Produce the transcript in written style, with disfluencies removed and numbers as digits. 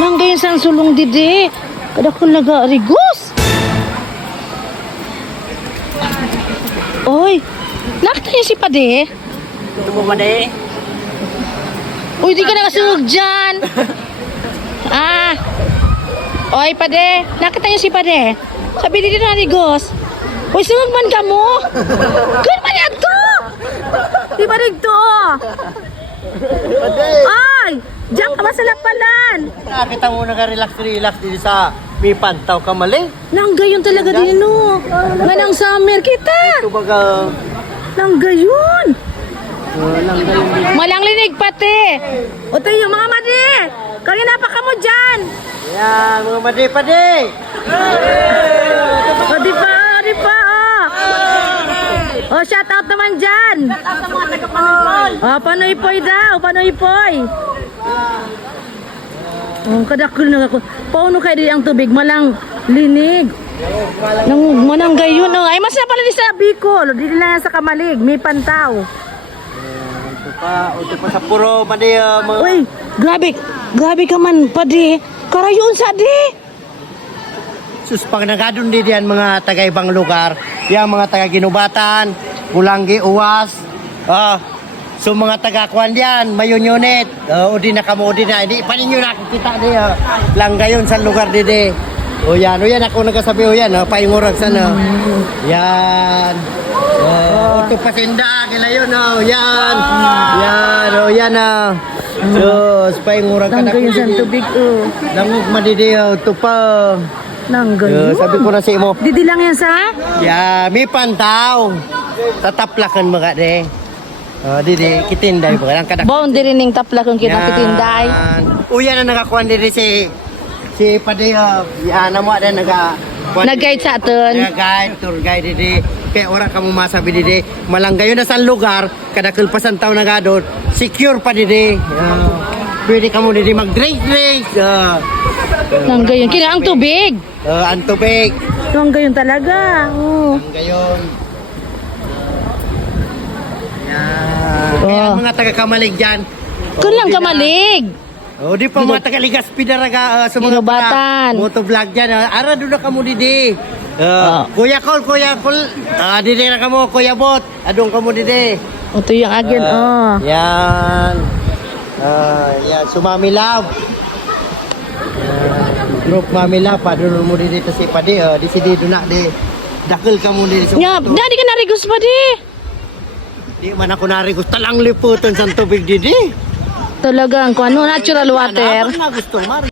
Nanggayon sa sulong didi. Kada ko nag-rigos. Oy, nakita niya si Pade. Ito mo Pade. Uy, di ka nakasugod dyan. Oy, Pade. Nakita niya si Pade. Sabi dito na rigos. Uy, sungod man ka mo. Good man yan to. Di ba dito? Ay, diyan ka ba sa lapalan? Nakita mo nag-relax dito sa may pantaw ka mali. Nanggayon talaga din, no? Manang summer kita. Ito baga. Nanggayon. Langgayon dito. Malang linig pati. O tayo, mga madi. Kanina pa ka mo dyan. Yan, mga Pade. O di pa, O, shout out naman dyan. O, Panoy Poy daw, Panoy Poy. O, kadakul na ako. Paano kayo di ang tubig? Malang linig. Manang gayon. O, ay, mas na pala di sa Bicol. Di lang yan sa Kamalig. May pantaw. Ito pa sa puro Pade. Mga... Uy, grabe ka man, Pade. Karayon sa di. Sus, pag nagadun din yan mga taga-ibang lugar, yung mga taga-Ginubatan, Pulanggi, Uwas, so mga taga-Kwan yan, Mayunyunet, o di na kamo, di na, hindi pa ninyo nakikita di, Langgayon sa lugar di. O yan, ako nagkasabi, paingurag sana. Yan. Ito pasinda, kila yun, yan. Yan, Sus, paingurag ka na. Langgayon sa tubig, Langog madidi, ito pa. Langgayon. Sabi ko na sa imo. Didi lang yan sa? May pantaw. Tataplakan mga de. Didi, kitinday ba? Ang kadak. Boundary ning tapla kung kinang Uyan na nakakuan didi si Pade. Yan na mo na nag-guide sa atin. Nag-guide, tour guide didi. Kaya ora ka mo masabi didi. Malanggayon na sa lugar, kada kulpasan taw na gadon, secure pa didi. Pwede ka mo didi mag-drink. Langgayon. Kina ang tubig. Ang tubig. Langgayon talaga. Langgayon. Kaya mga taga-Kamalig dyan. Kung lang Kamalig. Di pa mga taga-Ligaspi na sa mga Ginubatan. motovlog dyan. Ara doon na kamo didi. Kuya Col. Didi na kamo, Kuya Bot. Adong kamo didi. Ito yung agent. Yan. Yan. Sumami Love. Group Mami Love. Doon mo didi si Pade. Di si Dido na. Dakil ka mo didi. Nga, di ka narigos pa di. Di man ako narigos. Talang liputan sa tubig didi. Talagang kung ano, natural water. Ano gusto, Mari?